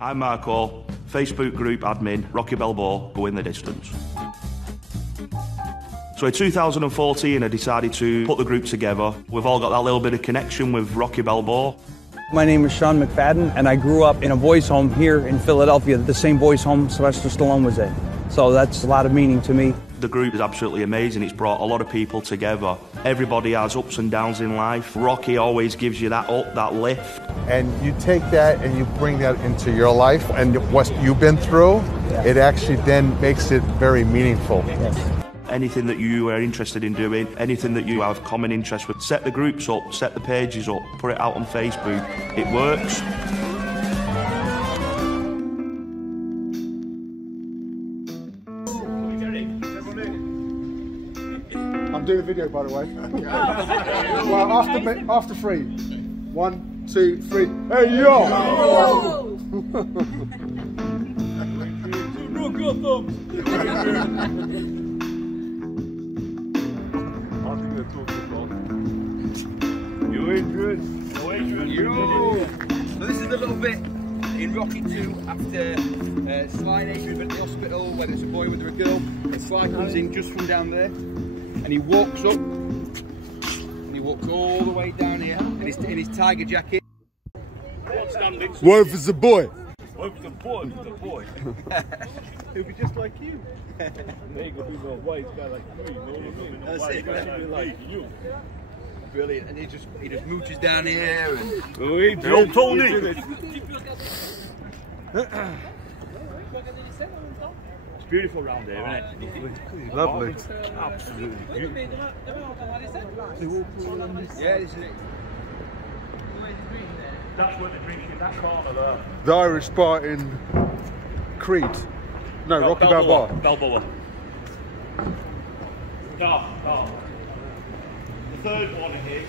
I'm Marco, Facebook group admin, Rocky Balboa, Go in the Distance. So in 2014 I decided to put the group together. We've all got that little bit of connection with Rocky Balboa. My name is Sean McFadden and I grew up in a boys' home here in Philadelphia, the same boys' home Sylvester Stallone was in. So that's a lot of meaning to me. The group is absolutely amazing. It's brought a lot of people together. Everybody has ups and downs in life. Rocky always gives you that up, that lift. And you take that and you bring that into your life and what you've been through, it actually then makes it very meaningful. Yes. Anything that you are interested in doing, anything that you have common interest with, set the groups up, set the pages up, put it out on Facebook. It works. I'm doing a video, by the way. Well, after three. 1, 2, 3. Hey, yo! You ain't good. Yo! So this is a little bit in Rocky 2 after Sly and Adrian at the hospital, whether it's a boy or a girl, and Sly comes in just from down there, and he walks up, and he walks all the way down here in his tiger jacket. What if it's a boy? What if it's a boy? It's a boy. He'll be just like you. There ain't gonna be no white guy like me. No white guy should be like you. Brilliant, and he just mooches down here and Yo, Tony! It's beautiful round here, isn't it? Lovely. Absolutely. Yeah, this is it. That's what they're drinking in that corner there. The Irish bar in Creed. No, Rocky Balboa. Balboa. No. The third one is...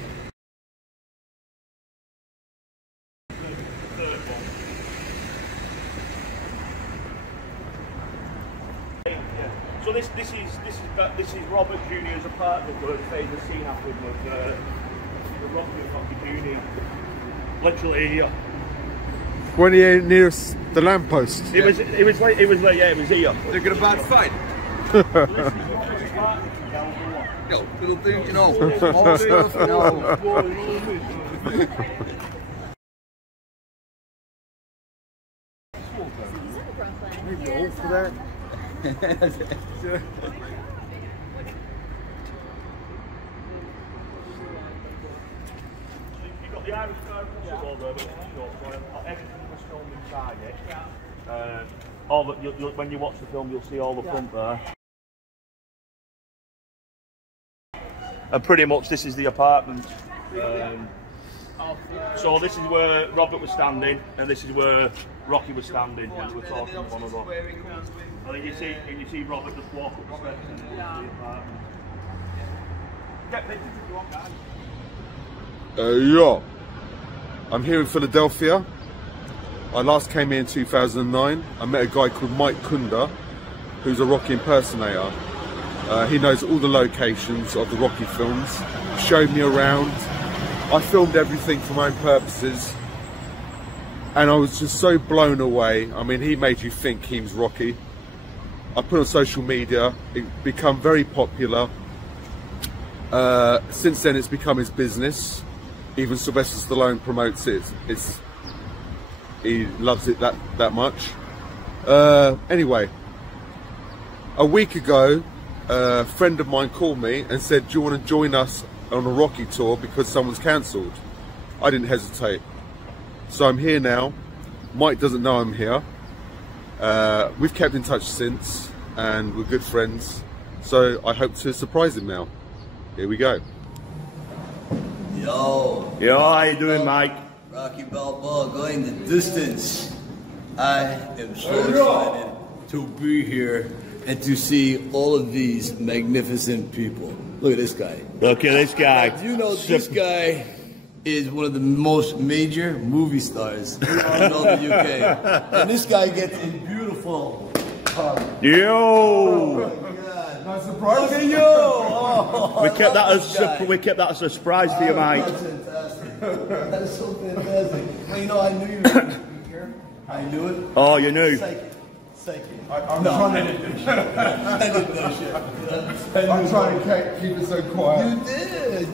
The third one. Yeah. So this is Robert Jr.'s apartment where the famous scene happened with Rocky and Rocky Jr. Literally here. When he ain't near the lamppost. It was here. They're gonna bad fight. Yo, little thing, you know, small stuff, you know. Maybe old for that. You've got the Irish car across the wall there, but it's short, so everything was filmed inside it. When you watch the film, you'll see all the front there. And pretty much this is the apartment. So this is where Robert was standing, and this is where Rocky was standing when they were talking to one another. And then you see Robert just walk up the steps into the apartment. Get pictures if you want, guys. Yo, I'm here in Philadelphia. I last came here in 2009. I met a guy called Mike Kunda, who's a Rocky impersonator. He knows all the locations of the Rocky films, showed me around. I filmed everything for my own purposes, and I was just so blown away. I mean, he made you think he was Rocky. I put on social media, it became very popular. Since then it's become his business. Even Sylvester Stallone promotes it. He loves it that much. Anyway, a week ago, a friend of mine called me and said, do you want to join us on a Rocky tour because someone's cancelled? I didn't hesitate. So I'm here now. Mike doesn't know I'm here. We've kept in touch since and we're good friends. So I hope to surprise him now. Here we go. Yo, how you doing, Mike? Rocky Balboa going the distance. I am so excited to be here and to see all of these magnificent people. Look at this guy. Look at this guy. Do you know this guy is one of the most major movie stars in all the UK? And this guy gets a beautiful car. Yo! Not surprised. Look at you! Oh, we kept that as a surprise to you, Mike. That's fantastic. That is so fantastic. Well, you know, I knew you were going to be here. I knew it. Oh, you knew? Psychic. I'm trying to keep it so quiet. You did.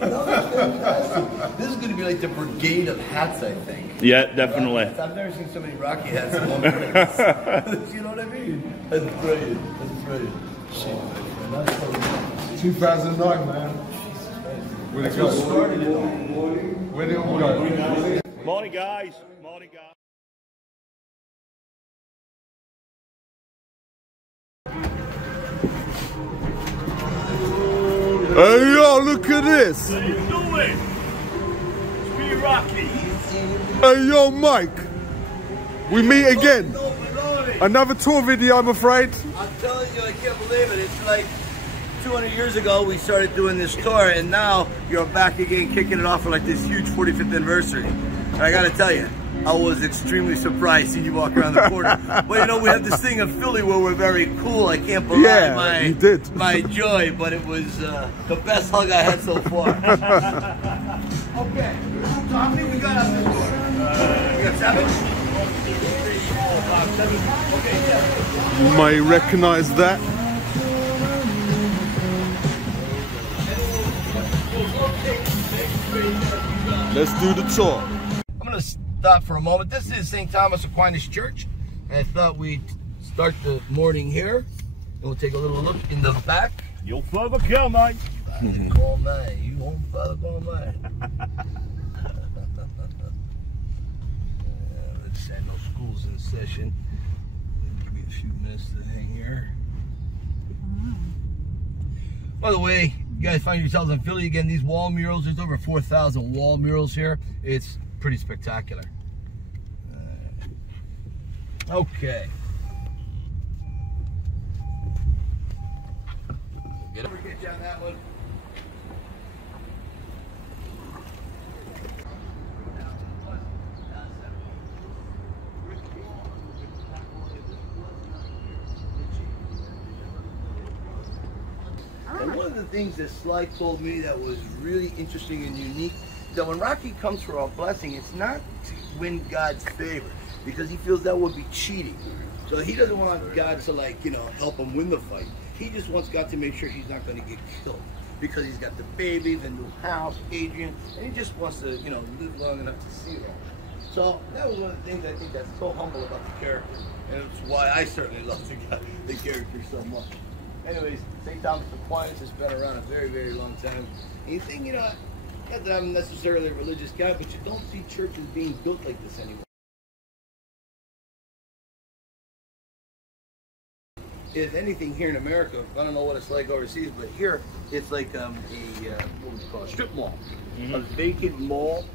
No, that's fantastic. This is going to be like the brigade of hats, I think. Yeah, definitely. I've never seen so many Rocky hats in one place. You know what I mean? That's brilliant. That's brilliant. Shit, my friend. That's so nice. 2009, man. Where'd it go? Where'd it all go? Morning, guys. Morning, guys. Hey yo, look at this! What are you doing? It's me, Rocky. Hey yo, Mike! We meet again. Another tour video, I'm afraid. I'm telling you, I can't believe it. It's like 200 years ago we started doing this tour, and now you're back again kicking it off for like this huge 45th anniversary. And I gotta tell you, I was extremely surprised seeing you walk around the corner. Well, you know, we have this thing in Philly where we're very cool. I can't believe my joy, but it was the best hug I had so far. Okay, so how many we got on this tour? We got 7? 1, 2, 3, 4, 5, 7. Okay, 7. You may recognize that. Let's do the tour. I'm going to stop for a moment. This is St. Thomas Aquinas Church. And I thought we'd start the morning here. And we'll take a little look in the back. You'll further kill, mate. Call mine. You home, Father, call mine. Let's say no school's in session. Give me a few minutes to hang here. By the way, you guys find yourselves in Philly again. These wall murals, there's over 4,000 wall murals here. It's pretty spectacular. Okay. Get over, get you on that one. And one of the things that Sly told me that was really interesting and unique, that when Rocky comes for a blessing, it's not to win God's favor, because he feels that would be cheating. So he doesn't want God to, like, you know, help him win the fight. He just wants God to make sure he's not going to get killed, because he's got the baby, the new house, Adrian, and he just wants to, you know, live long enough to see it all. So that was one of the things I think that's so humble about the character, and it's why I certainly love the character so much. Anyways, St. Thomas Aquinas has been around a very, very long time. And you think, you know, not that I'm necessarily a religious guy, but you don't see churches being built like this anymore. If anything, here in America, I don't know what it's like overseas, but here it's like what would you call it, a strip mall, a vacant mall.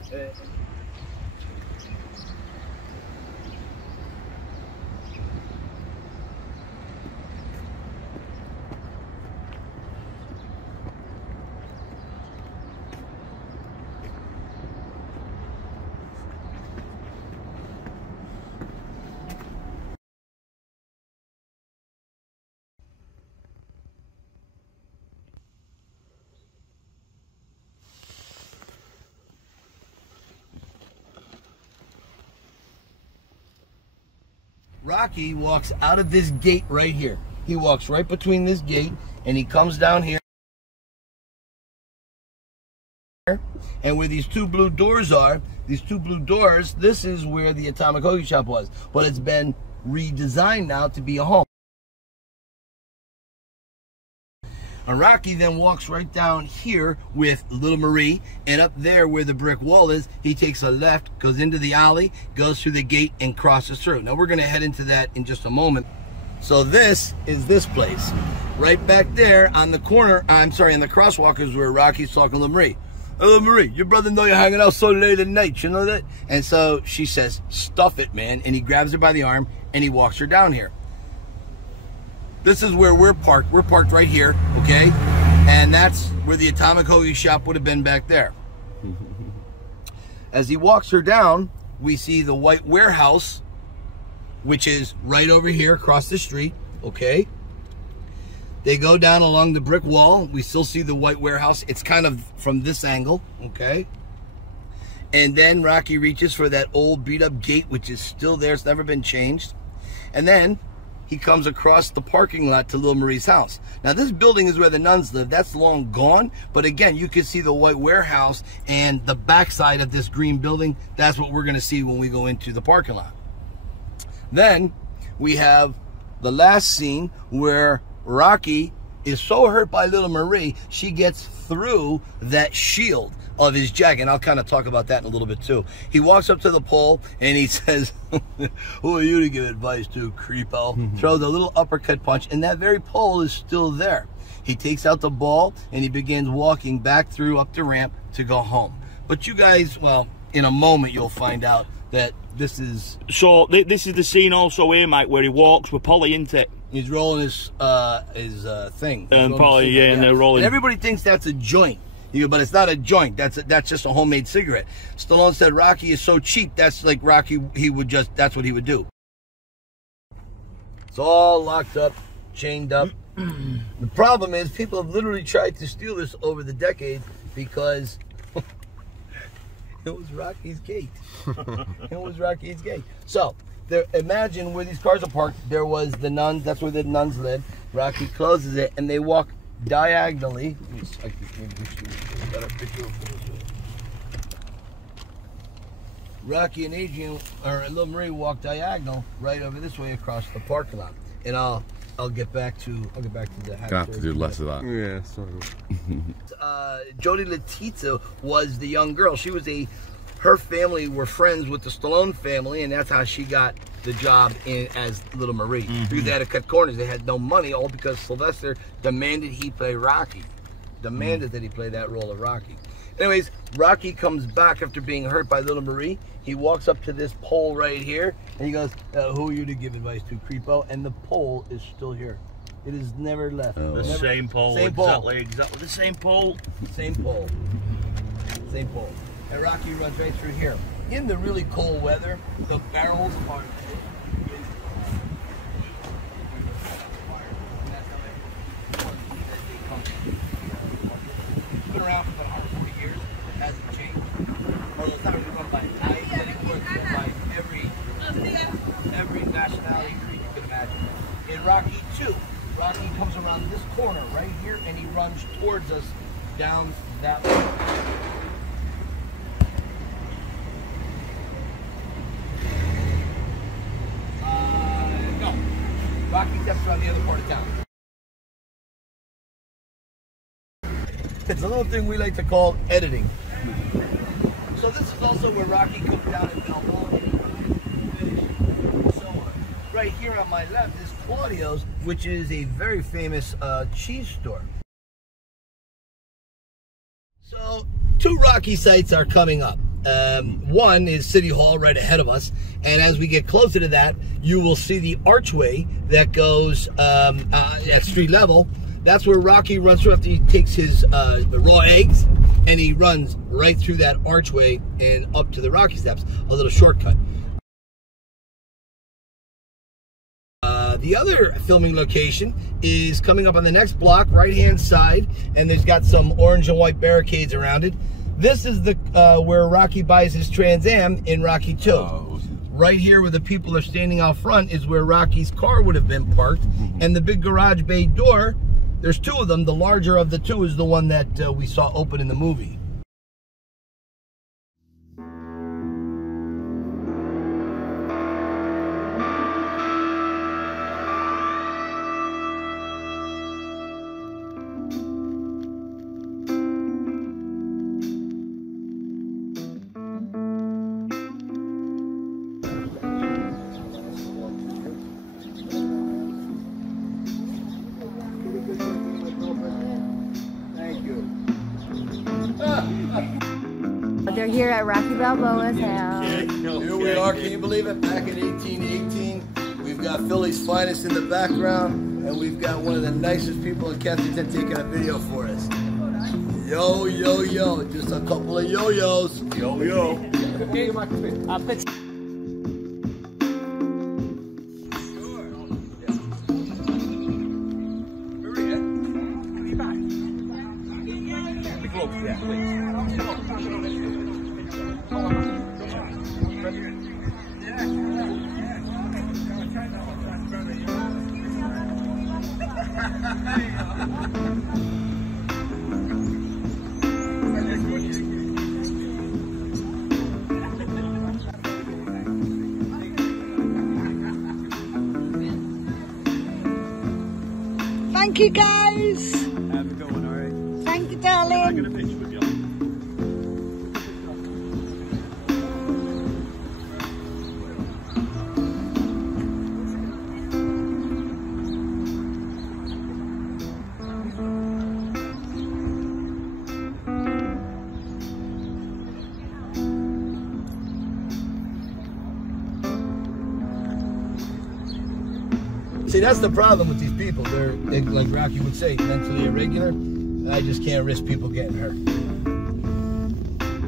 Rocky walks out of this gate right here. He walks right between this gate and he comes down here. And where these two blue doors are, this is where the Atomic Hoagie Shop was. But it's been redesigned now to be a home. And Rocky then walks right down here with Little Marie, and up there where the brick wall is, he takes a left, goes into the alley, goes through the gate, and crosses through. Now we're going to head into that in just a moment. So this is this place. Right back there on the corner, I'm sorry, in the crosswalk is where Rocky's talking to Little Marie. Hey, Little Marie, your brother know you're hanging out so late at night, you know that? And so she says, stuff it, man. And he grabs her by the arm, and he walks her down here. This is where we're parked. We're parked right here, okay? And that's where the Atomic Hoagie Shop would have been back there. As he walks her down, we see the white warehouse, which is right over here across the street, okay? They go down along the brick wall. We still see the white warehouse. It's kind of from this angle, okay? And then Rocky reaches for that old beat-up gate, which is still there. It's never been changed. And then he comes across the parking lot to Little Marie's house. Now, this building is where the nuns live. That's long gone. But again, you can see the white warehouse and the backside of this green building. That's what we're going to see when we go into the parking lot. Then we have the last scene where Rocky is so hurt by Little Marie, she gets through that shield of his jacket. And I'll kind of talk about that in a little bit too. He walks up to the pole and he says, who are you to give advice to, creepo? Throws a little uppercut punch, and that very pole is still there. He takes out the ball and he begins walking back through up the ramp to go home. But you guys, well, in a moment you'll find out that this is... So this is the scene also here, Mike, where he walks with Polly, isn't it? He's rolling his thing. And Polly, yeah, and they're rolling. And everybody thinks that's a joint. But it's not a joint. That's just a homemade cigarette. Stallone said Rocky is so cheap. That's like Rocky. That's what he would do. It's all locked up, chained up. The problem is people have literally tried to steal this over the decades because it was Rocky's gate. It was Rocky's gate. So imagine where these cars are parked. There was the nuns. That's where the nuns lived. Rocky closes it, and they walk diagonally. Rocky and Adrian, or Little Marie, walk diagonal right over this way across the parking lot. And I'll get back to the. Gonna have to do less of that. Yeah, sorry. Jody Letizia was the young girl. She was her family were friends with the Stallone family, and that's how she got the job as Little Marie. Because they had to cut corners. They had no money, all because Sylvester demanded he play Rocky. Demanded that he play that role of Rocky. Anyways, Rocky comes back after being hurt by Little Marie. He walks up to this pole right here, and he goes, who are you to give advice to, creepo? And the pole is still here. It is never left. The same pole. Same pole. Exactly the same pole. Same pole. Same pole. And Rocky runs right through here. In the really cold weather, the barrels are been around for about 140 years. It hasn't changed. Although it's not really run by night, but it works by every nationality creed you can imagine. In Rocky 2, Rocky comes around this corner right here and he runs towards us down that way. No. Rocky steps around the other part of town. It's a little thing we like to call editing. So this is also where Rocky comes down in Balboa. So right here on my left is Claudio's, which is a very famous cheese store. So 2 Rocky sites are coming up. One is City Hall right ahead of us, and as we get closer to that, you will see the archway that goes at street level. That's where Rocky runs through after he takes his raw eggs, and he runs right through that archway and up to the Rocky Steps, a little shortcut. The other filming location is coming up on the next block, right-hand side, and there's got some orange and white barricades around it. This is the where Rocky buys his Trans Am in Rocky 2. Oh. Right here where the people are standing out front is where Rocky's car would have been parked, and the big garage bay door, there's 2 of them. The larger of the 2 is the one that we saw open in the movie. They're here at Rocky Balboa's house. Here we are, can you believe it? Back in 1818. We've got Philly's finest in the background, and we've got one of the nicest people in Kensington taking a video for us. Yo, yo, yo. Just a couple of yo-yos. Yo, yo. Yeah, please. Thank you, guys. Have a good one, all right? Thank you, darling. Can I get a picture with you? See, that's the problem with these people. They're, like Rocky would say, mentally irregular. I just can't risk people getting hurt.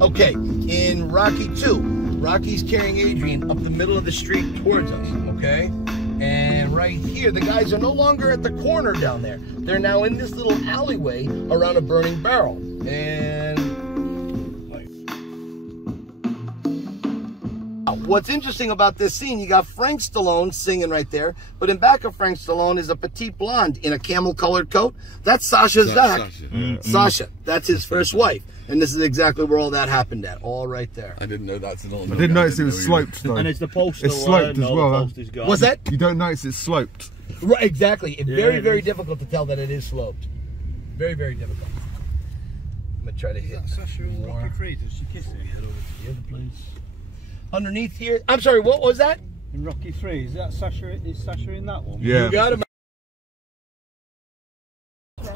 Okay, in Rocky 2, Rocky's carrying Adrian up the middle of the street towards us, okay? And right here, the guys are no longer at the corner down there. They're now in this little alleyway around a burning barrel. And what's interesting about this scene, you got Frank Stallone singing right there, but in back of Frank Stallone is a petite blonde in a camel-colored coat. That's Sasha Zach. Sasha, that's his first wife. And this is exactly where all that happened at, all right there. I didn't know that's an all. I didn't notice it was sloped though. And it's the post. It's sloped as well. What's that? You don't notice it's sloped. Right, exactly. It's Yeah, very, it very is. difficult to tell that it is sloped. Very, very difficult. I'm gonna try to hit Sasha and more. Rocky 3, does she kiss him? The other place. Underneath here. I'm sorry, what was that? In Rocky 3, is Sasha in that one? Yeah. You got him.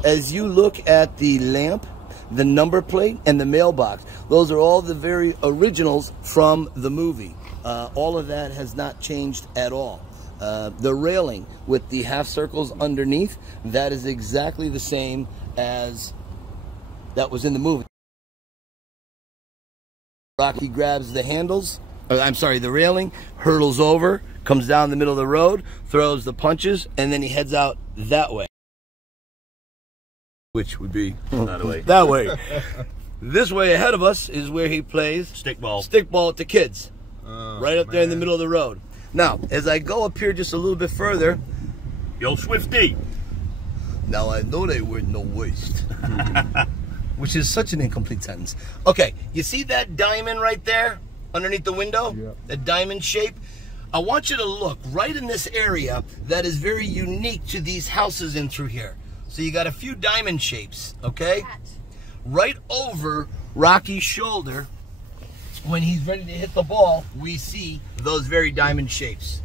As you look at the lamp, the number plate, and the mailbox, those are all the very originals from the movie. All of that has not changed at all. The railing with the half circles underneath, that is exactly the same as that was in the movie. Rocky grabs the handles, the railing, hurdles over, comes down the middle of the road, throws the punches, and then he heads out that way. Which would be That way. that way. This way ahead of us is where he plays Stickball. stickball at the kids. Right up there in the middle of the road. Now, as I go up here just a little bit further, Yo, Swifty. now I know they wear no waist. Which is such an incomplete sentence. Okay, you see that diamond right there underneath the window? Yeah. The diamond shape? I want you to look right in this area that is very unique to these houses in through here. So you got a few diamond shapes, okay? Right over Rocky's shoulder, when he's ready to hit the ball, we see those very diamond shapes.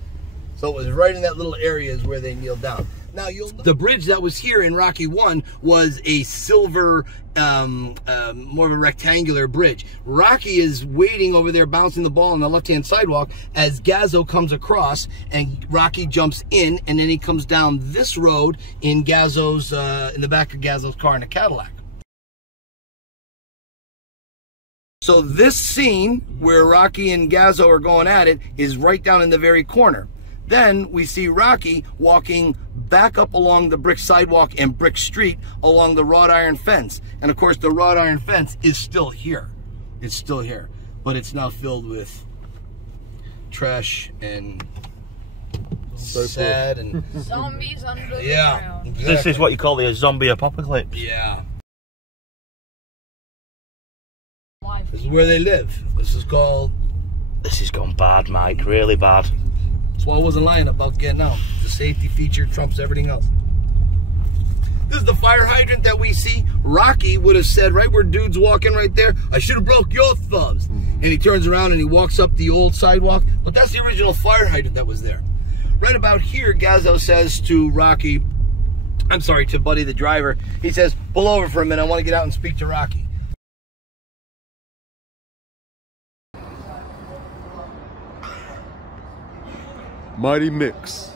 So it was right in that little area is where they kneeled down. Now, the bridge that was here in Rocky 1 was a silver, more of a rectangular bridge. Rocky is waiting over there, bouncing the ball on the left-hand sidewalk as Gazzo comes across, and Rocky jumps in, and then he comes down this road in Gazzo's, in the back of Gazzo's car in a Cadillac. So this scene where Rocky and Gazzo are going at it is right down in the very corner. Then we see Rocky walking back up along the brick sidewalk and brick street along the wrought iron fence. And of course the wrought iron fence is still here. It's still here. But it's now filled with trash and sad and Zombies under the yeah. ground. Exactly. This is what you call the zombie apocalypse. Yeah. This is where they live. This is called... This has gone bad, Mike. Really bad. That's why I wasn't lying about getting out. The safety feature trumps everything else. This is the fire hydrant that we see. Rocky would have said, right where dude's walking right there, I should have broke your thumbs. And he turns around and he walks up the old sidewalk. But that's the original fire hydrant that was there. Right about here, Gazzo says to Rocky, I'm sorry, to Buddy the driver, he says, pull over for a minute. I want to get out and speak to Rocky. Mighty Mix.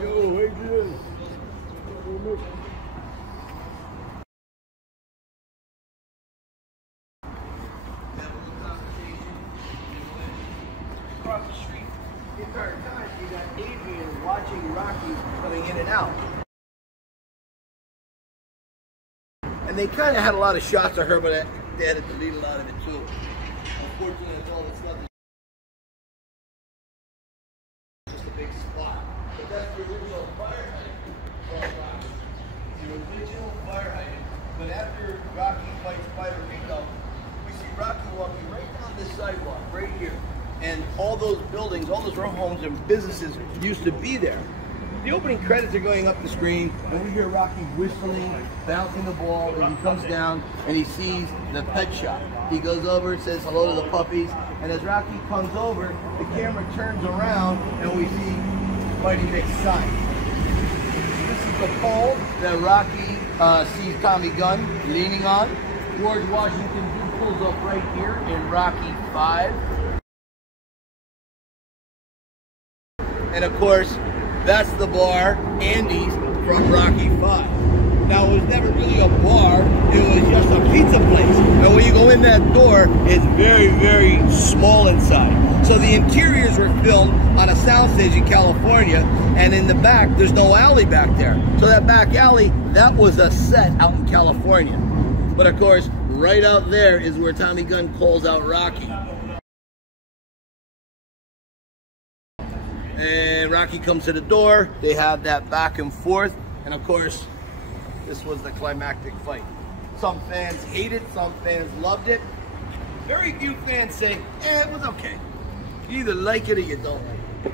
Yo, Adrian. the street the entire time. You got Adrian watching Rocky coming in and out. And they kind of had a lot of shots of her, but they had to delete a lot of it too. Unfortunately, it's all the stuff that's just a big spot. But that's the original fire hydrant. The original fire hydrant. But after Rocky fights Spider Rico, we see Rocky walking right down this sidewalk, right here. And all those buildings, all those row homes and businesses used to be there. The opening credits are going up the screen, and we hear Rocky whistling, bouncing the ball, and he comes down and he sees the pet shop. He goes over and says hello to the puppies, and as Rocky comes over, the camera turns around and we see Mighty Mick's sign. This is the pole that Rocky sees Tommy Gunn leaning on. George Washington pulls up right here in Rocky 5. And of course, that's the bar, Andy's, from Rocky 5. Now, it was never really a bar, it was just a pizza place. And when you go in that door, it's very, very small inside. So the interiors were filmed on a soundstage in California, and in the back, there's no alley back there. So that back alley, that was a set out in California. But of course, right out there is where Tommy Gunn calls out Rocky. And Rocky comes to the door, they have that back and forth, and of course, this was the climactic fight. Some fans hate it, some fans loved it. Very few fans say, it was okay. You either like it or you don't like it.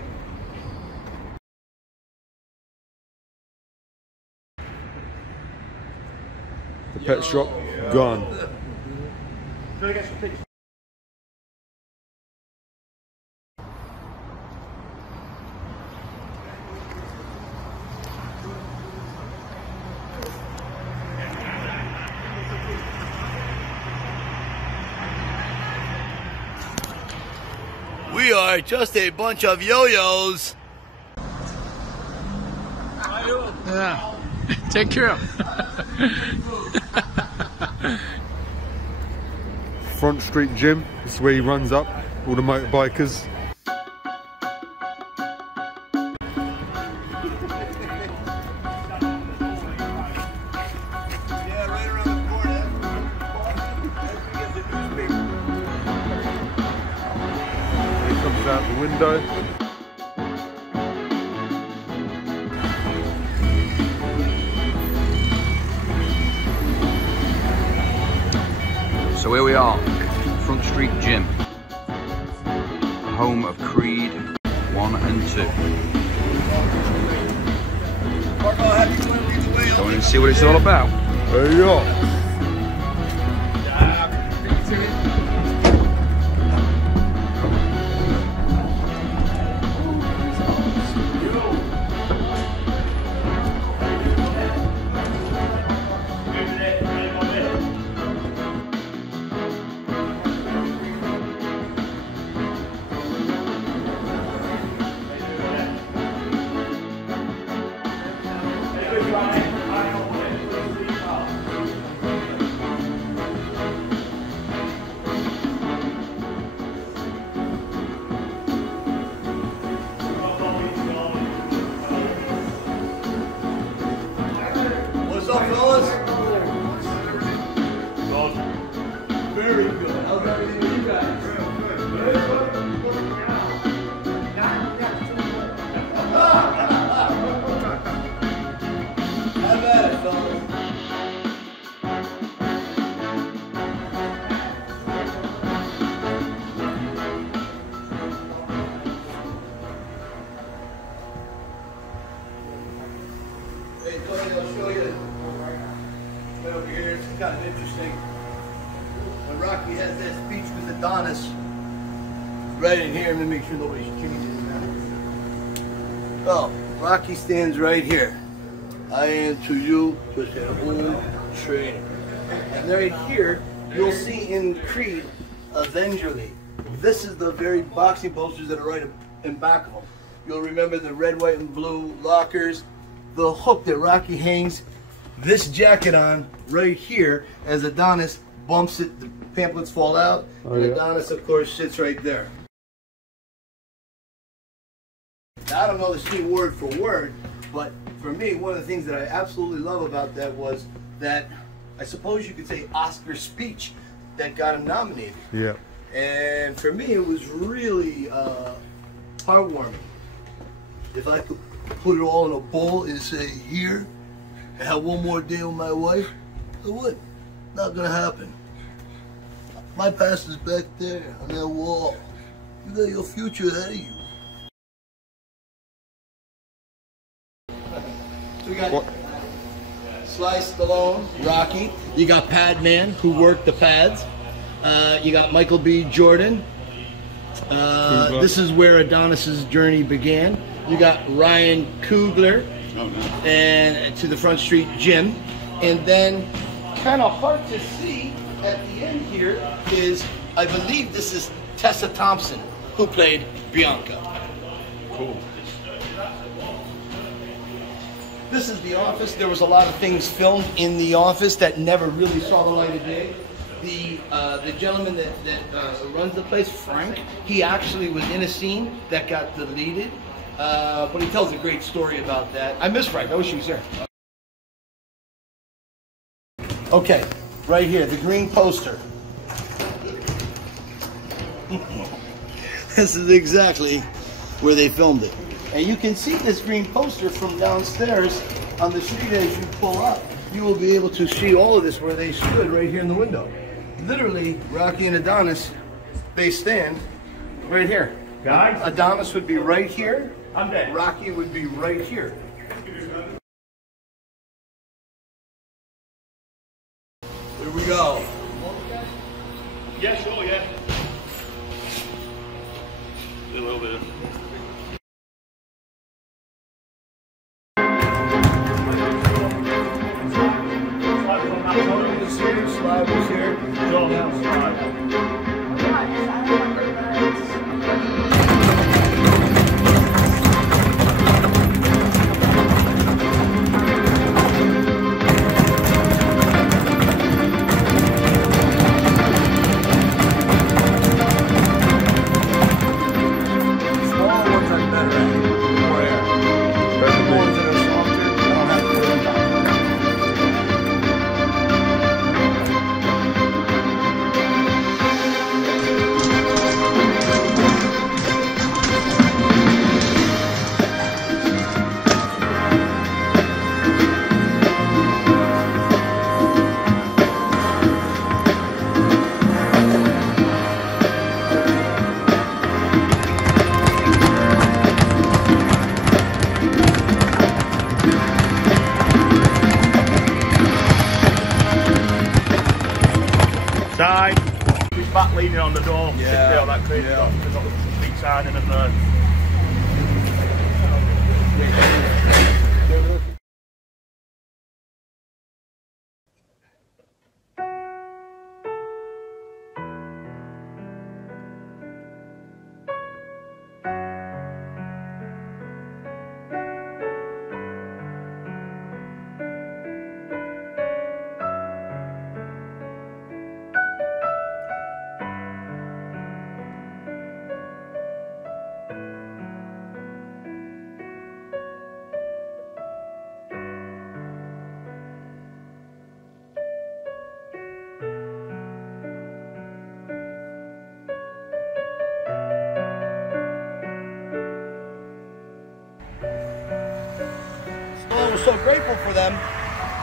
The pet shop, gone. Can I get some pictures? We are just a bunch of yo-yos. Yeah. Take care. Front Street Gym, this is where he runs up, all the motorbikers. Yeah, right around the corner. He comes out the window. So here we are, Front Street Gym, home of Creed 1 and 2. Go in and see what it's all about. There you go. What's up, fellas? Very good. How's everything with you guys? Have at it, fellas. Hey, Tony, I'll show you. Right over here, it's kind of interesting. When Rocky has that speech with Adonis, right in here, let me make sure nobody's changing that. Oh, Rocky stands right here. I am to you just an old trainer. And right here, you'll see in Creed, Avenger League. This is the very boxing posters that are right in back of them. You'll remember the red, white, and blue lockers. The hook that Rocky hangs this jacket on right here as Adonis bumps it, the pamphlets fall out, and Adonis, of course, sits right there. I don't know the scene word for word, but for me, one of the things that I absolutely love about that was that, I suppose you could say, Oscar speech that got him nominated. Yeah. And for me, it was really heartwarming. If I could put it all in a bowl and say, here, and have one more day with my wife, I would. Not gonna happen. My past is back there on that wall. You got your future ahead of you. So we got Sly Stallone, Rocky. You got Padman, who worked the pads. You got Michael B. Jordan. This is where Adonis's journey began. You got Ryan Coogler, and to the Front Street Gym. And then, kind of hard to see at the end here is, I believe this is Tessa Thompson, who played Bianca. Cool. This is The Office. There was a lot of things filmed in The Office that never really saw the light of day. The gentleman that runs the place, Frank, he actually was in a scene that got deleted, but he tells a great story about that. I miss Frank. I wish he was here. Okay, right here, the green poster. This is exactly where they filmed it. And you can see this green poster from downstairs on the street as you pull up. You will be able to see all of this where they stood right here in the window. Literally, Rocky and Adonis, they stand right here. Guys? Adonis would be right here. I'm dead. Rocky would be right here. Here we go. Yeah, sure, yeah. A little bit of... Slide was here. Side. He's back leaning on the door. Yeah. That crazy They've got the big sign in and Stallone was so grateful for them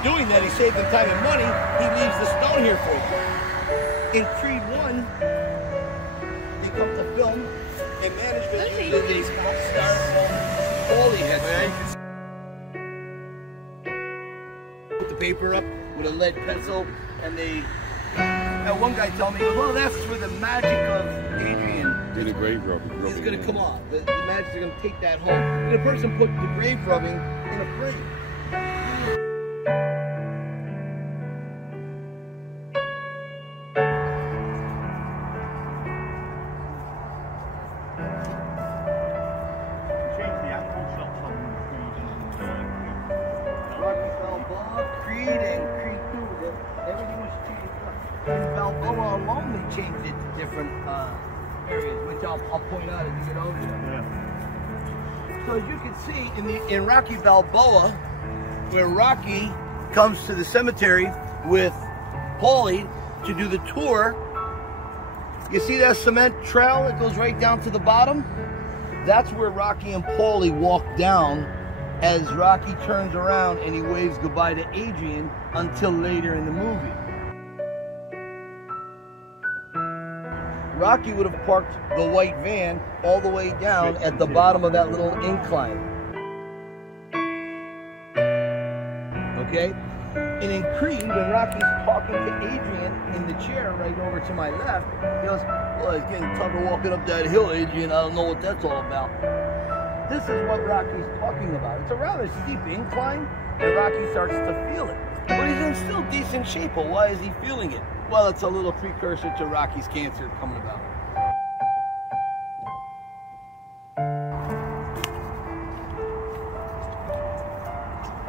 doing that, he saved them time and money, he leaves the stone here for them. In Creed 1, they come to film, and management uses these styrofoam Foley heads. Put the paper up with a lead pencil, and they... And one guy told me, well, that's where the magic of Adrian Did a grave robbing. is going to come off. The magic is going to take that home. And the person put the grave rubbing in a frame. Rocky Balboa, Creed, and Creed 2. Everything was changed up. And Balboa alone, they changed it to different areas, which I'll point out as you get over there. Yeah. So as you can see in Rocky Balboa, where Rocky comes to the cemetery with Paulie to do the tour, you see that cement trail that goes right down to the bottom? That's where Rocky and Paulie walk down as Rocky turns around and he waves goodbye to Adrian until later in the movie. Rocky would have parked the white van all the way down at the bottom of that little incline. Okay? And in Creed, when Rocky's talking to Adrian in the chair right over to my left, he goes, well, it's getting tougher walking up that hill, Adrian. I don't know what that's all about. This is what Rocky's talking about. It's a rather steep incline, and Rocky starts to feel it. But he's in still decent shape. Well, why is he feeling it? Well, it's a little precursor to Rocky's cancer coming about.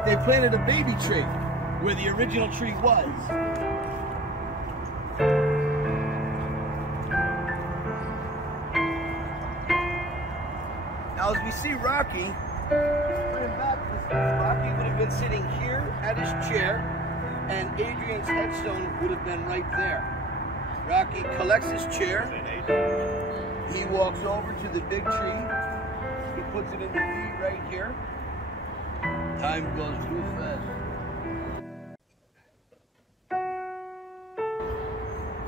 They planted a baby tree where the original tree was. Now, as we see Rocky, Rocky would have been sitting here at his chair, and Adrian's headstone would have been right there. Rocky collects his chair, he walks over to the big tree, he puts it in the V right here. Time goes too fast.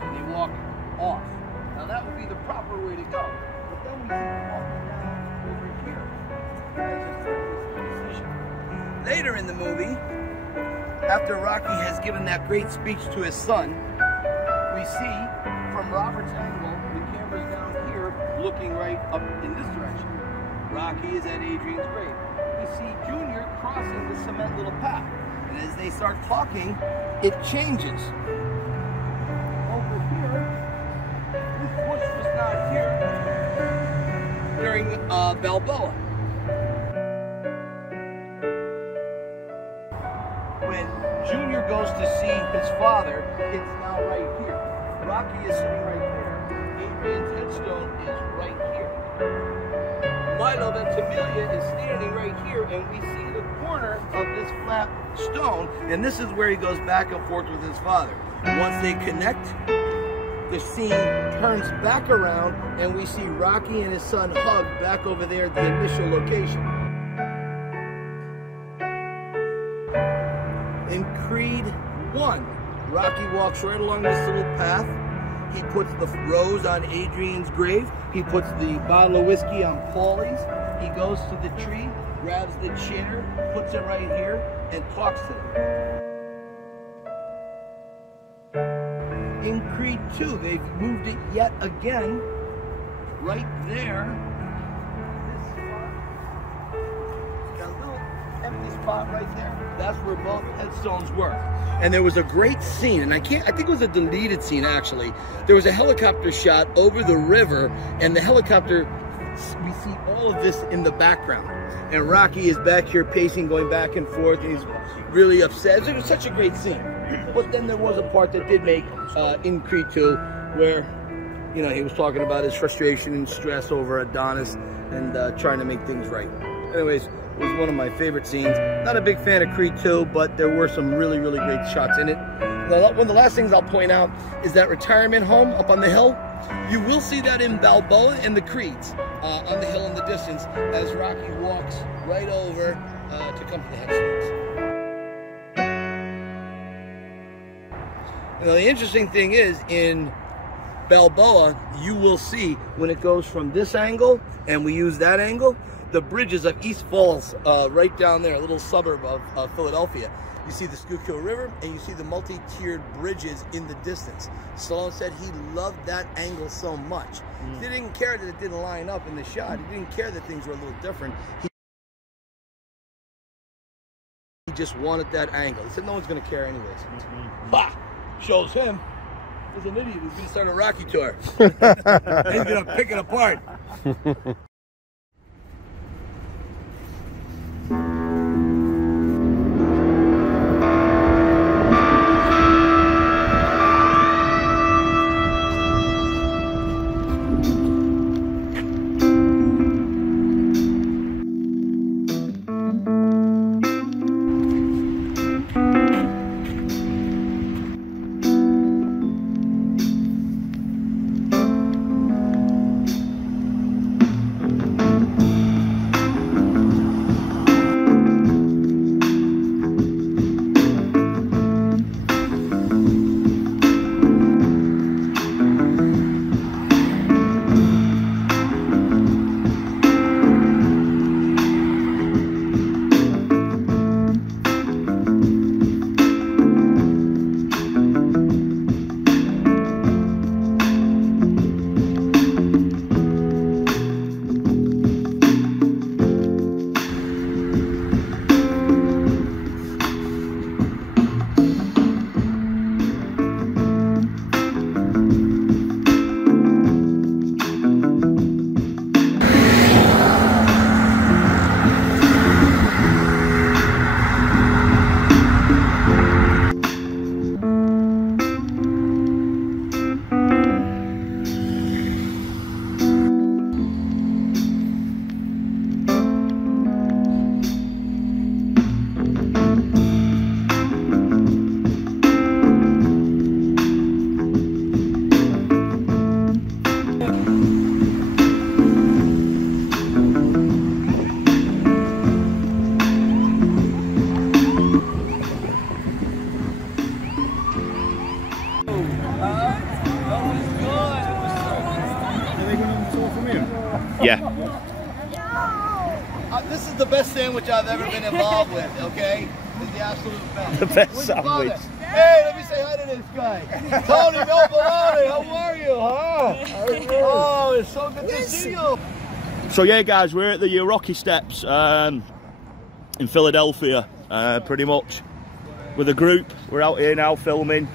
And they walk off. Now that would be the proper way to go. But then we see him walking down over here. That's just a position. Later in the movie, after Rocky has given that great speech to his son, we see from Robert's angle, the camera's down here looking right up in this direction. Rocky is at Adrian's grave. We see Junior crossing the cement little path. And as they start talking, it changes. Over here, this bush was not here during Balboa. When Junior goes to see his father, it's now right here. Rocky is sitting right there. Adrian's headstone is right here. Milo Ventimiglia is standing right here, and we see the corner of this flat stone, and this is where he goes back and forth with his father. Once they connect, the scene turns back around, and we see Rocky and his son hug back over there at the initial location. In Creed 1, Rocky walks right along this little path. He puts the rose on Adrian's grave. He puts the bottle of whiskey on Paulie's. He goes to the tree, grabs the chair, puts it right here, and talks to them. In Creed 2, they've moved it yet again, right there. This spot, got a little empty spot right there. That's where both headstones were. And there was a great scene, and I think it was a deleted scene actually. There was a helicopter shot over the river, and the helicopter, we see all of this in the background. And Rocky is back here pacing, going back and forth, and he's really upset. It was such a great scene. But then there was a part that did make in Creed 2 where, you know, he was talking about his frustration and stress over Adonis and trying to make things right. Anyways, it was one of my favorite scenes. Not a big fan of Creed 2, but there were some really, really great shots in it. One of the last things I'll point out is that retirement home up on the hill. You will see that in Balboa and the Creeds on the hill in the distance as Rocky walks right over to come to the headstones. You know, the interesting thing is in Balboa, you will see when it goes from this angle and we use that angle, the bridges of East Falls, right down there, a little suburb of Philadelphia. You see the Schuylkill River, and you see the multi-tiered bridges in the distance. Stallone said he loved that angle so much. He didn't care that it didn't line up in the shot. He didn't care that things were a little different. He just wanted that angle. He said no one's going to care anyways. Bah! Shows him. He's an idiot. He's going to start a Rocky tour. He's going to pick it apart. Yeah. This is the best sandwich I've ever been involved with, okay? It's the absolute best. The best Where's your sandwich. father? Hey, let me say hi to this guy. Tony Novolani, how are you, huh? Oh, it's so good to see you. So yeah, guys, we're at the Rocky Steps in Philadelphia, pretty much with a group. We're out here now filming.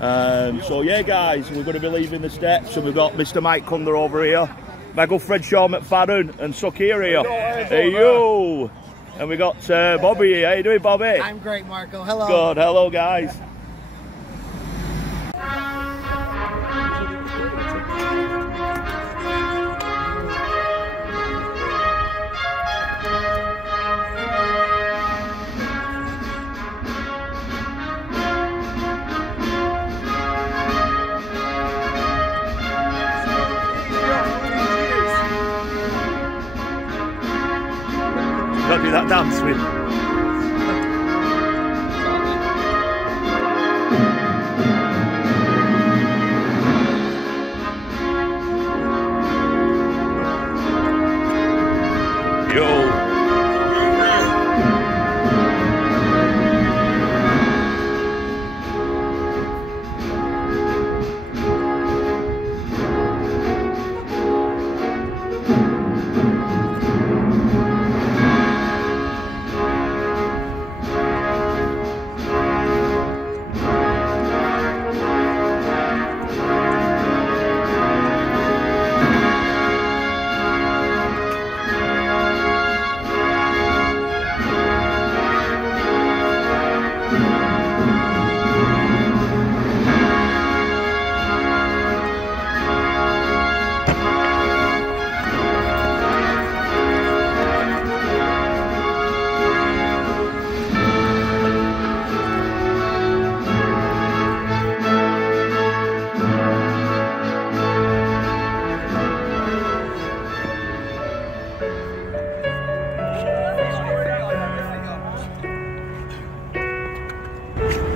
So yeah, guys, we're going to be leaving the steps, and we've got Mr. Mike Cundler over here, my good friend Sean McFadden, and Sukir here. Hey yo! And we got Bobby here. How you doing, Bobby? I'm great, Marco. Hello. Good. Hello, guys. Gotta do that dance with. Yo.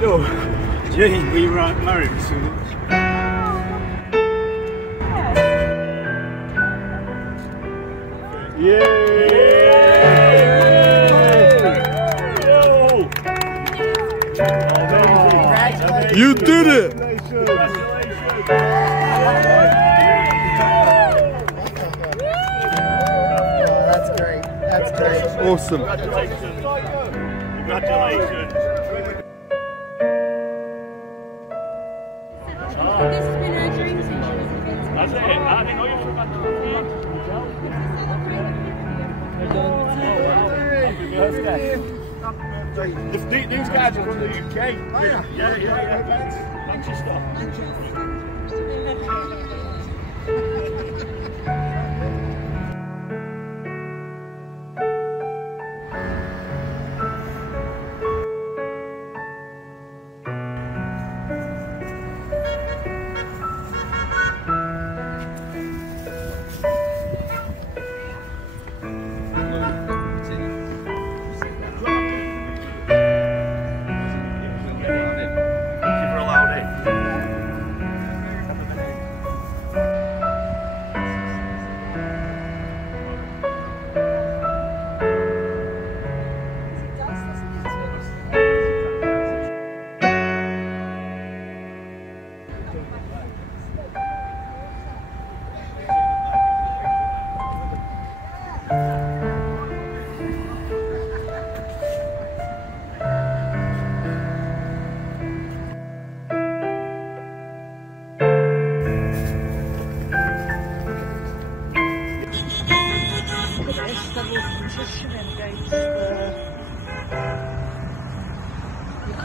Yo, Jane, we were married soon. You did it! That's great. That's great. Awesome. Congratulations. Congratulations. This has been our dream since she was a kid. That's it. I didn't know you were about to These guys are from the UK. Yeah. Manchester.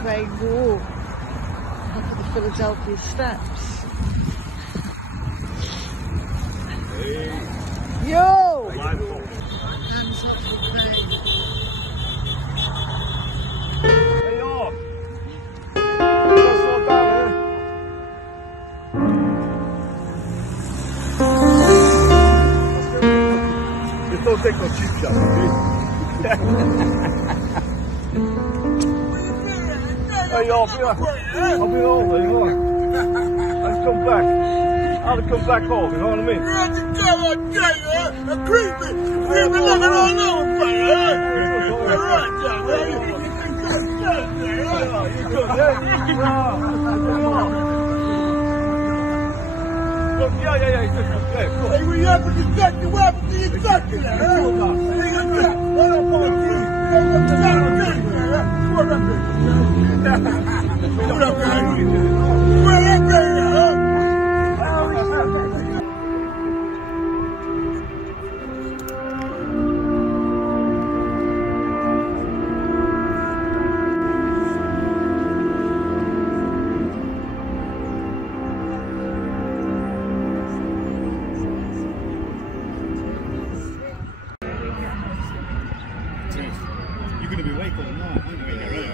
Craig Walk up at the Philadelphia Steps. Yo! Hands up for Craig. Hey, yo! Just don't take no cheap shots, Hey, yo, I'll be over, you know. Let's come back. rather come back home, you know what I mean? Hey, we have to detect the weapon to your second. You're going to be awake all night, aren't you, when you're ready?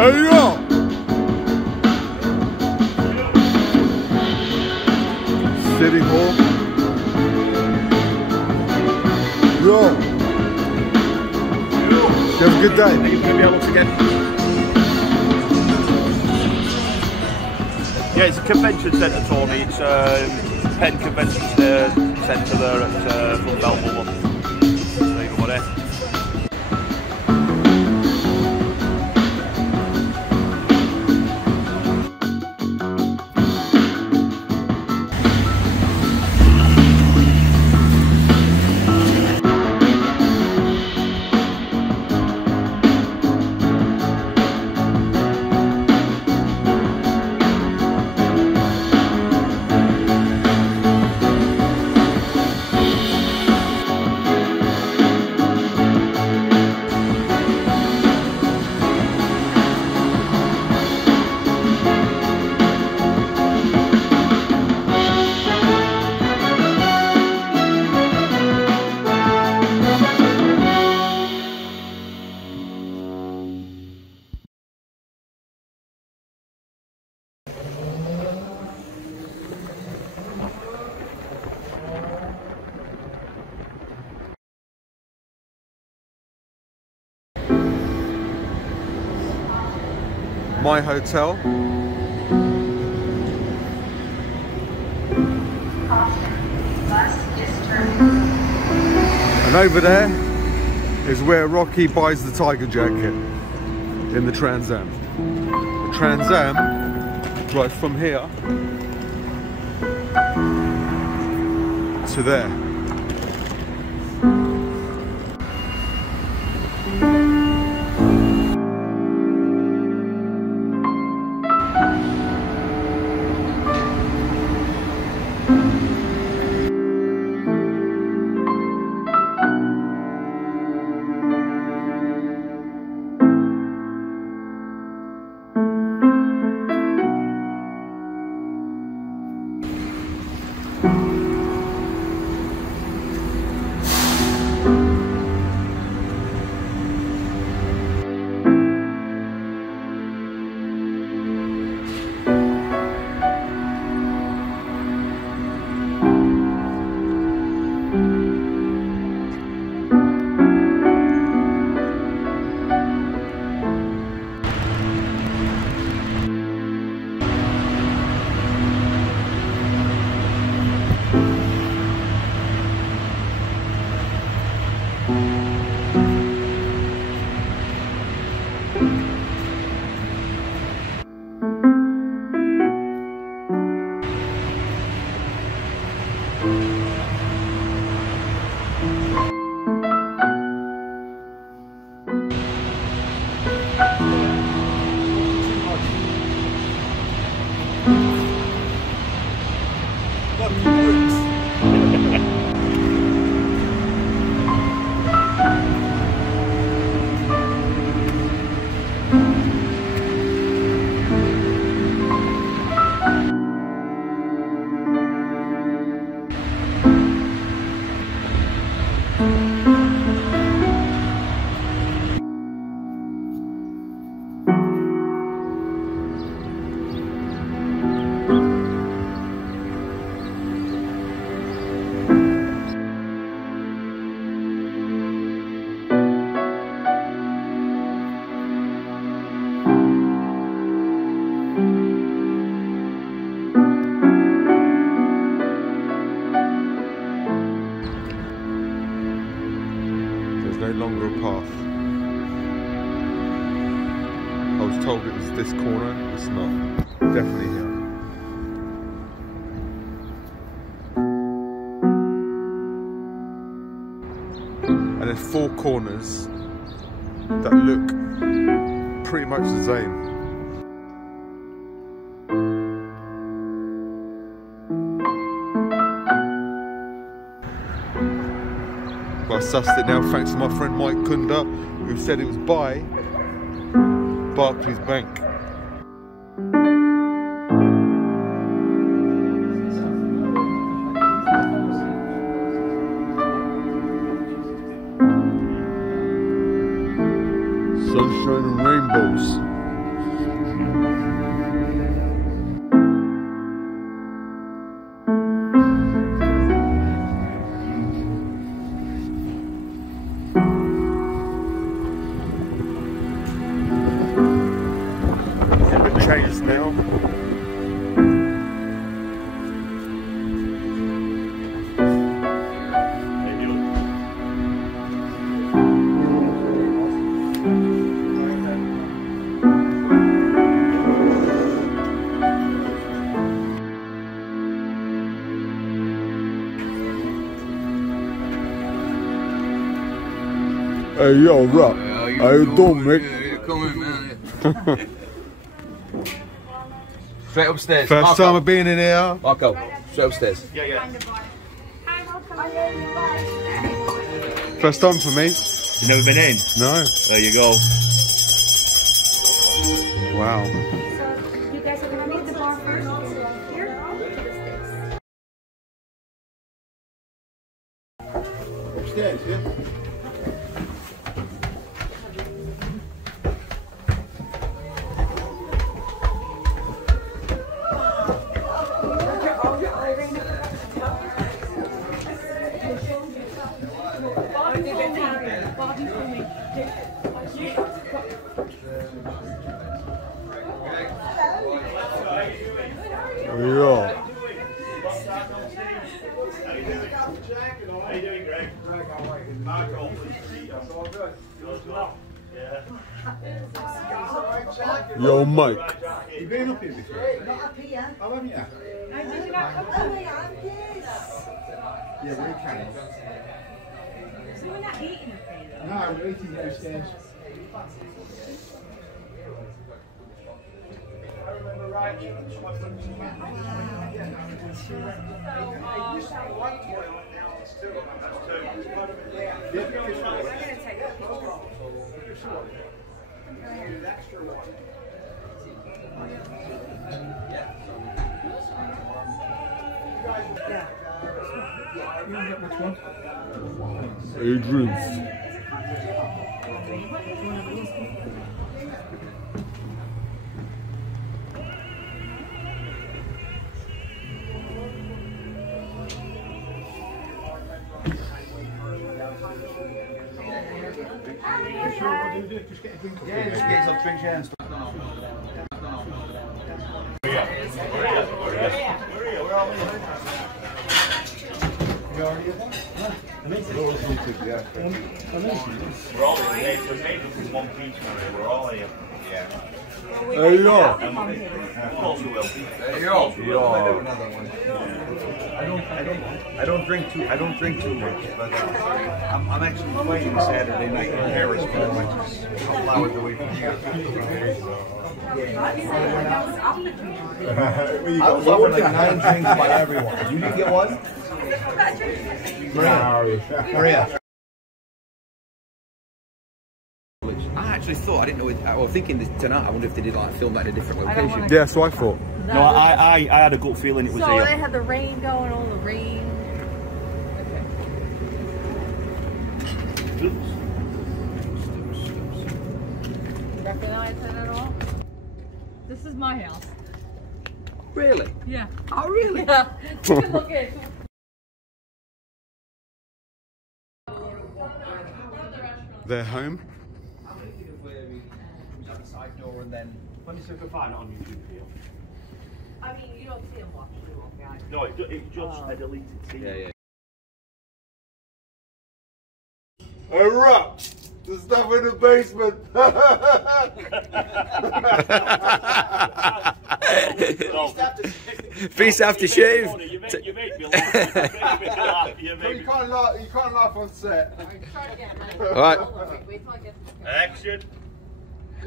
Hey yo! City Hall. Yo! You have a good day. Are you going to be able to get... Yeah, it's a convention centre, Tony. It's Penn Convention Centre there at from Belmore. There you go, there. My hotel. And over there is where Rocky buys the Tiger jacket in the Trans Am. The Trans Am drives from here to there. No longer a path. I was told it was this corner, it's not. Definitely here. And there's 4 corners that look pretty much the same. I sussed it now thanks to my friend Mike Kunda, who said it was by Barclays Bank. Sunshine and rainbows. Changed now. Hey yo, Rock, how you doing, mate? Come in, man. Straight upstairs. First Marco. time I've been in here. Marco, straight upstairs. Yeah. First time for me. You never been in? No. There you go. Wow. So you guys are gonna meet the bar first. Here. Upstairs, yeah? Yeah. How you doing, Greg? Marco, please. That's all good. Goes well. Yeah. Yo, Mike. You been up here before? Not up here. Oh, haven't you? Did you not come to me? I'm yes. Yeah, we can. So we're not eating up here? No, we're eating downstairs. I remember right. Adrian's. Just get a drink. Yeah, just get some drinks and stuff. We're all here. We're made up in one piece, man. We're all here. Yeah. Hey, yo. Of course we will. Hey, yo. I don't drink too much, but I'm actually playing Saturday night in Harrisburg, which is a couple hours away from here. I was offered like 9 drinks by everyone. You didn't get one? Maria. I actually thought, I didn't know, I was thinking this tonight, I wonder if they did like film at a different location. Yeah, so I thought. No, I had a gut feeling it was so here. they had the rain going, all the rain. Recognize it at all? This is my house. Really? Yeah. Oh, really? Yeah. You can look at it. They're home. Let me see if I can find it on YouTube here. I mean, you don't see them watching the wrong guy. No, it just a deleted scene. Yeah, yeah. Hey, Rock, the stuff in the basement. Feast after shave. You make me laugh. You can't laugh on set. Alright. Action.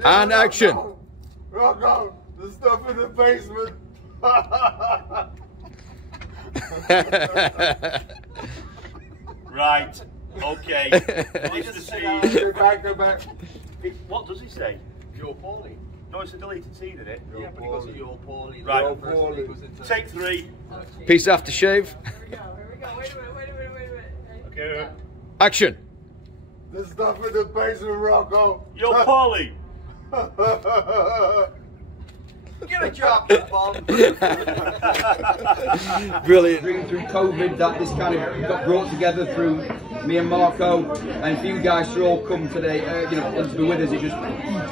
And action. Rocco, the stuff in the basement. Right. Okay. Mr. C. Go back. What does he say? You're Paulie. No, it's a deleted scene, isn't it? Yeah, but he goes, you're Paulie. Right. Take 3. Feast after shave. Here we go. Wait a minute. Okay. Action. The stuff in the basement, Rocco. Yo, Paulie. Give a drop, bomb. Brilliant. Through COVID, that this kind of got brought together through me and Marco and a few guys to all come today, and to be with us. It's just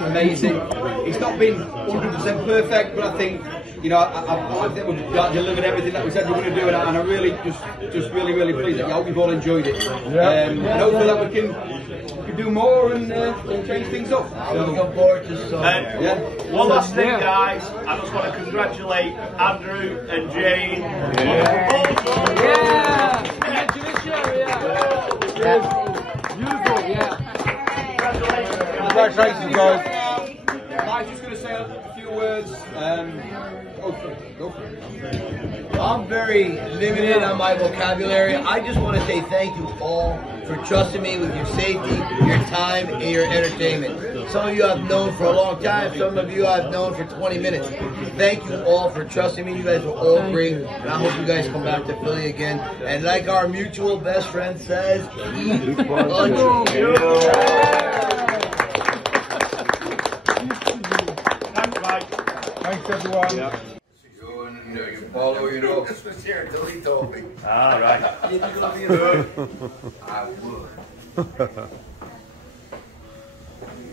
amazing. It's not been 100% perfect, but I think, I think we've delivered everything that we said we were going to do, and I'm really, just really pleased. I hope you've all enjoyed it. And hopefully that we can do more and change things up. I'm looking forward to some. One last thing, guys. I just want to congratulate Andrew and Jane. Congratulations, guys. I'm just going to say a few words. Go for it. I'm very limited on my vocabulary. I just want to say thank you all for trusting me with your safety, your time, and your entertainment. Some of you I've known for a long time. Some of you I've known for 20 minutes. Thank you all for trusting me. You guys were all great, and I hope you guys come back to Philly again. And like our mutual best friend says, eat lunch. Thanks, everyone. You follow, This was here until he told me. All right. I would.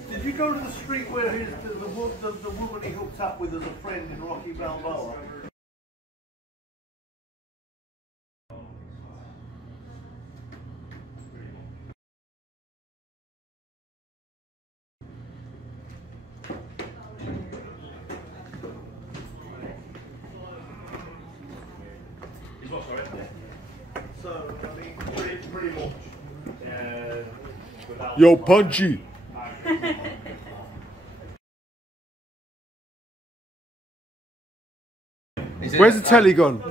Did you go to the street where the woman he hooked up with as a friend in Rocky Balboa? Yo, Punchy. Where's the telly gone?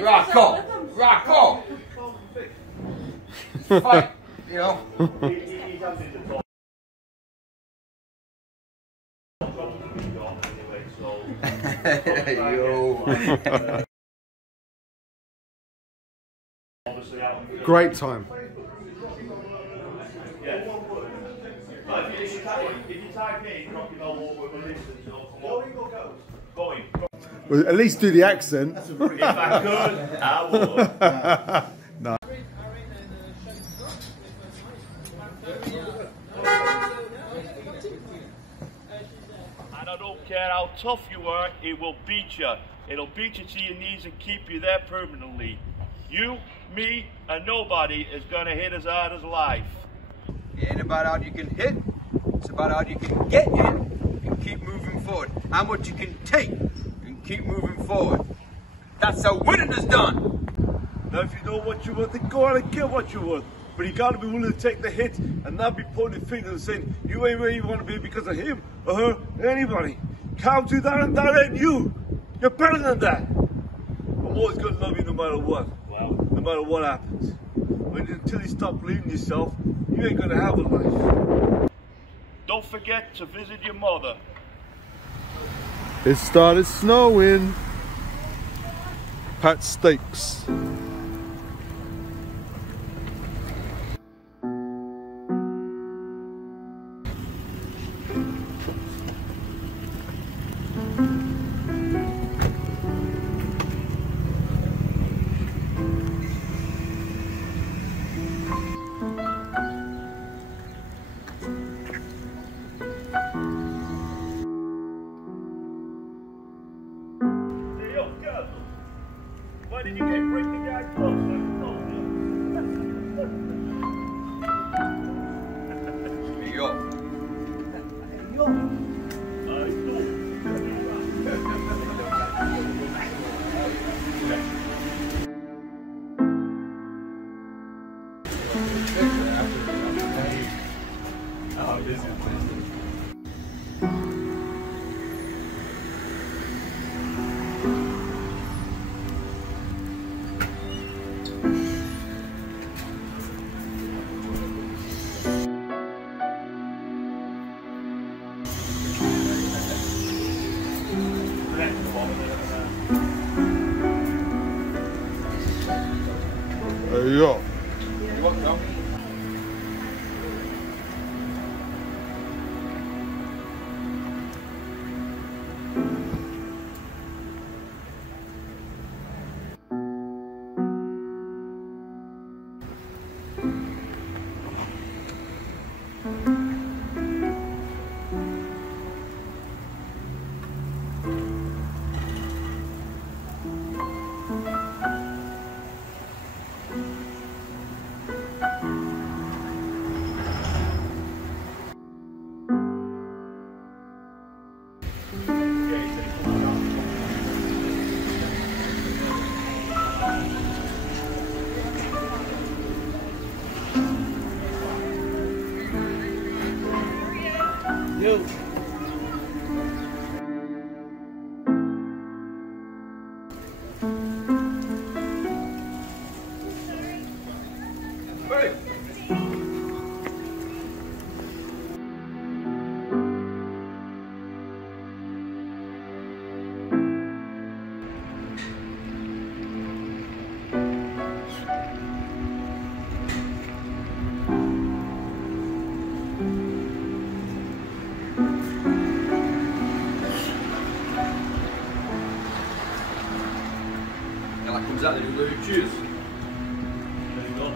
Rocco! Rocco! Fight, you know. Yo. Great time. Well, at least do the accent. If I could, I would. No. And I don't care how tough you are, it will beat you. It'll beat you to your knees and keep you there permanently. You, me, and nobody is going to hit as hard as life. It ain't about how you can hit, it's about how you can get hit and keep moving forward. How much you can take and keep moving forward. That's how winning is done. Now if you know what you want, then go out and get what you want. But you gotta be willing to take the hit and not be pointing fingers and saying you ain't where you want to be because of him or her or anybody. Can't do that and that ain't you. You're better than that. I'm always gonna love you no matter what. Wow. No matter what happens. But until you stop believing yourself, you ain't gonna have a life. Don't forget to visit your mother. It started snowing. Pat Steaks. Why did you keep breaking the guy closer? There you go. Comes out, they do cheers. There you go.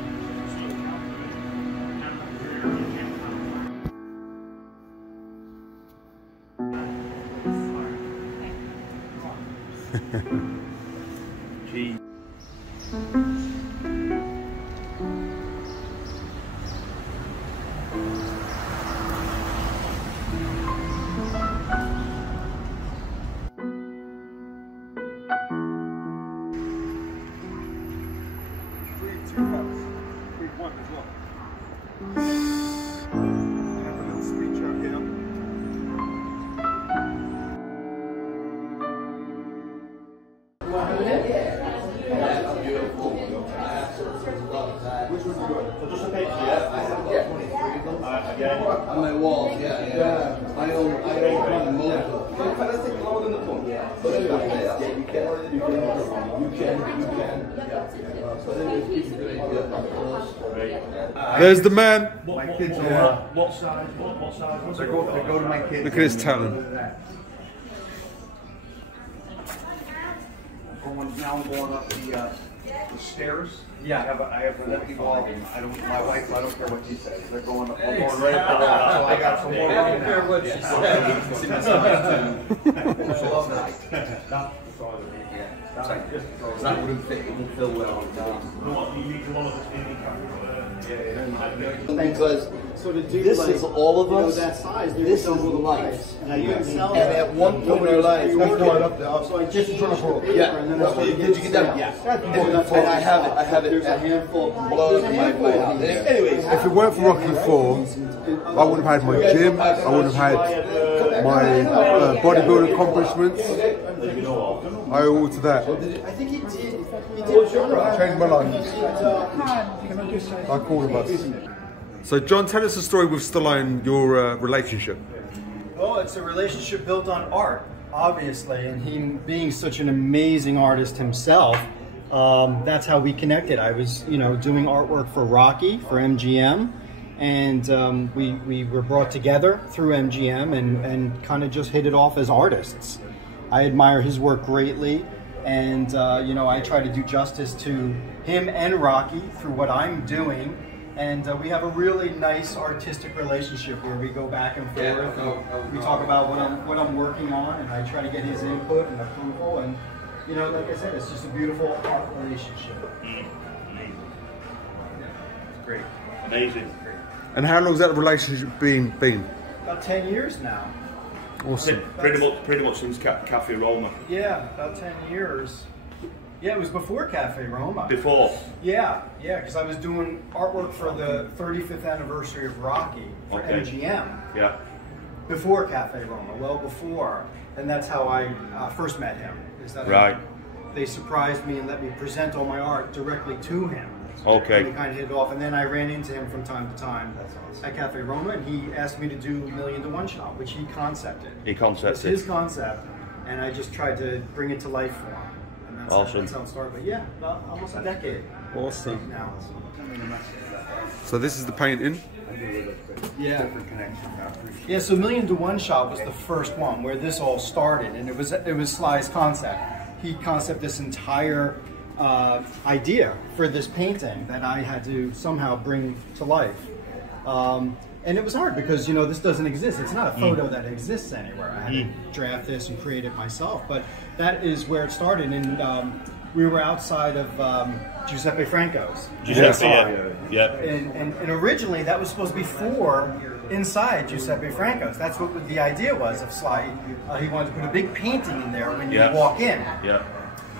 Gee. One as well. So just a picture, yeah? Again. On my walls, yeah. I own most of them. I think lower than the phone. Yeah, you can. There's the man. My kids are, what size? What size? They go to my kids. Look at his talent. Now I'm going up the stairs. Yeah, I have an empty wall. My wife, I don't care what she says. They're going up. We're going right up. So I got some more. I don't care what she That wouldn't fit. It wouldn't feel well. Because this is all of us. This is life. And at one point in our lives, So I just turn up. yeah. Did you get that? Yeah. And I have it. A handful of blows in my house. Anyways, If it weren't for Rocky 4, I wouldn't have had my gym, I wouldn't have had my bodybuilding accomplishments. I owe all to that. I think he did. Changed my life. Like all of us. So John, tell us a story with Stallone, your relationship. Well, it's a relationship built on art, obviously, and him being such an amazing artist himself, that's how we connected. I was, doing artwork for Rocky, for MGM, and we were brought together through MGM and kind of just hit it off as artists. I admire his work greatly, and I try to do justice to him and Rocky through what I'm doing. And we have a really nice artistic relationship where we go back and forth. And we talk about what I'm working on, and I try to get his input and approval. And like I said, it's just a beautiful art relationship. Amazing. It's great. Amazing. And how long has that relationship been? About 10 years now. Awesome. Pretty much since Cafe Roma. Yeah, about 10 years. Yeah, it was before Cafe Roma. Before? Yeah, because I was doing artwork for the 35th anniversary of Rocky for MGM. Yeah. Before Cafe Roma, well before. And that's how I first met him. Is that right. They surprised me and let me present all my art directly to him. Okay. And we kind of hit it off. And then I ran into him from time to time at Cafe Roma, and he asked me to do $1 Million to One Shot, which he concepted. It's his concept, and I just tried to bring it to life for him. Awesome. That's how it started. But yeah, about almost a decade. Awesome. Now. So this is the painting. Yeah. Yeah. So $1 Million to One Shot was the first one where this all started, and it was Sly's concept. He concepted this entire idea for this painting that I had to somehow bring to life. And it was hard because, this doesn't exist. It's not a photo that exists anywhere. I had to draft this and create it myself. But that is where it started. And we were outside of Giuseppe Franco's. Yeah. And originally that was supposed to be inside Giuseppe Franco's. That's what the idea was of Sly. He wanted to put a big painting in there when you walk in. Yeah.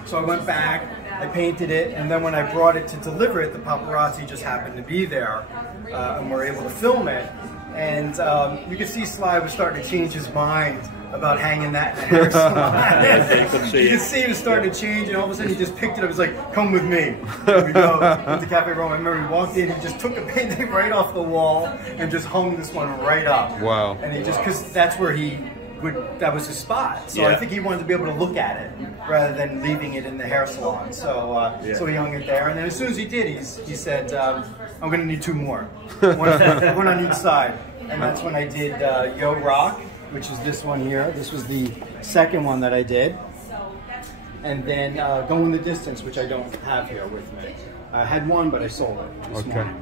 So I went back, I painted it, and then when I brought it to deliver it, the paparazzi just happened to be there, and were able to film it. And you could see Sly was starting to change his mind about hanging that in the hair salon. You could see he was starting to change, and all of a sudden he just picked it up. He's like, "Come with me." Here we go into Cafe Roma. I remember he walked in, he just took a painting right off the wall and just hung this one right up. Wow. And he just, because that's where that was his spot. So I think he wanted to be able to look at it rather than leaving it in the hair salon. So so he hung it there, and then as soon as he did, he said, "I'm going to need 2 more, one on each side." And that's when I did Yo Rock, which is this one here. This was the second one that I did. And then Going the Distance, which I don't have here with me. I had one, but I sold it this morning.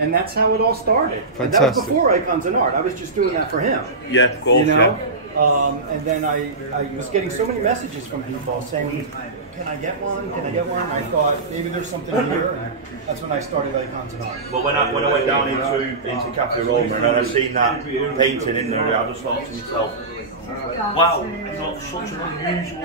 And that's how it all started. And that was before Icons in Art. I was just doing that for him. Yeah, of course. And then I was getting so many messages from people saying, "Can I get one? Can I get one?" I thought maybe there's something here. And that's when I started Icons in Art. Well, when I went down into Cafe Roma and I seen that painting in there, I just thought to myself, wow, it's not such an unusual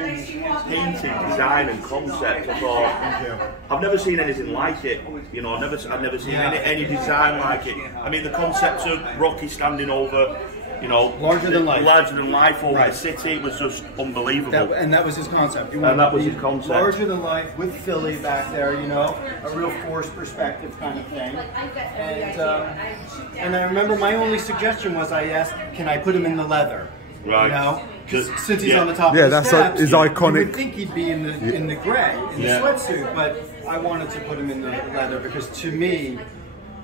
painting design and concept. I thought, I've never seen anything like it. I've never seen any design like it. I mean, the concept of Rocky standing over, you know, larger than life over right. the city. It was just unbelievable. And that was his concept. And that was his concept. Larger than life with Philly back there, you know, a real force perspective kind of thing. And I remember my only suggestion was I asked, can I put him in the leather? Right. You know, since he's on the top of the that's steps, his iconic. You would think he'd be in the gray, in the sweatsuit, but I wanted to put him in the leather because to me,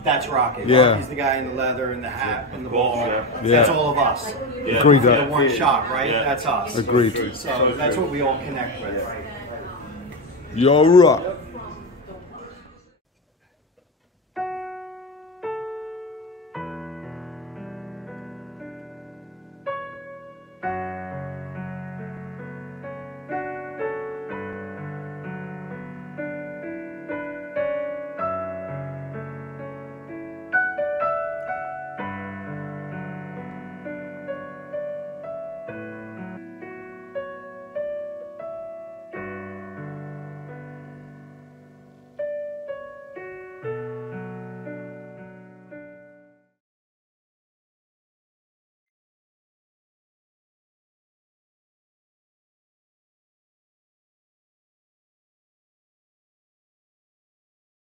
that's Rocky. Yeah. Rocky's the guy in the leather and the hat and the ball. Yeah. That's all of us. Agreed. The one shot, right? Yeah. That's us. Agreed. So that's what we all connect with. You're right.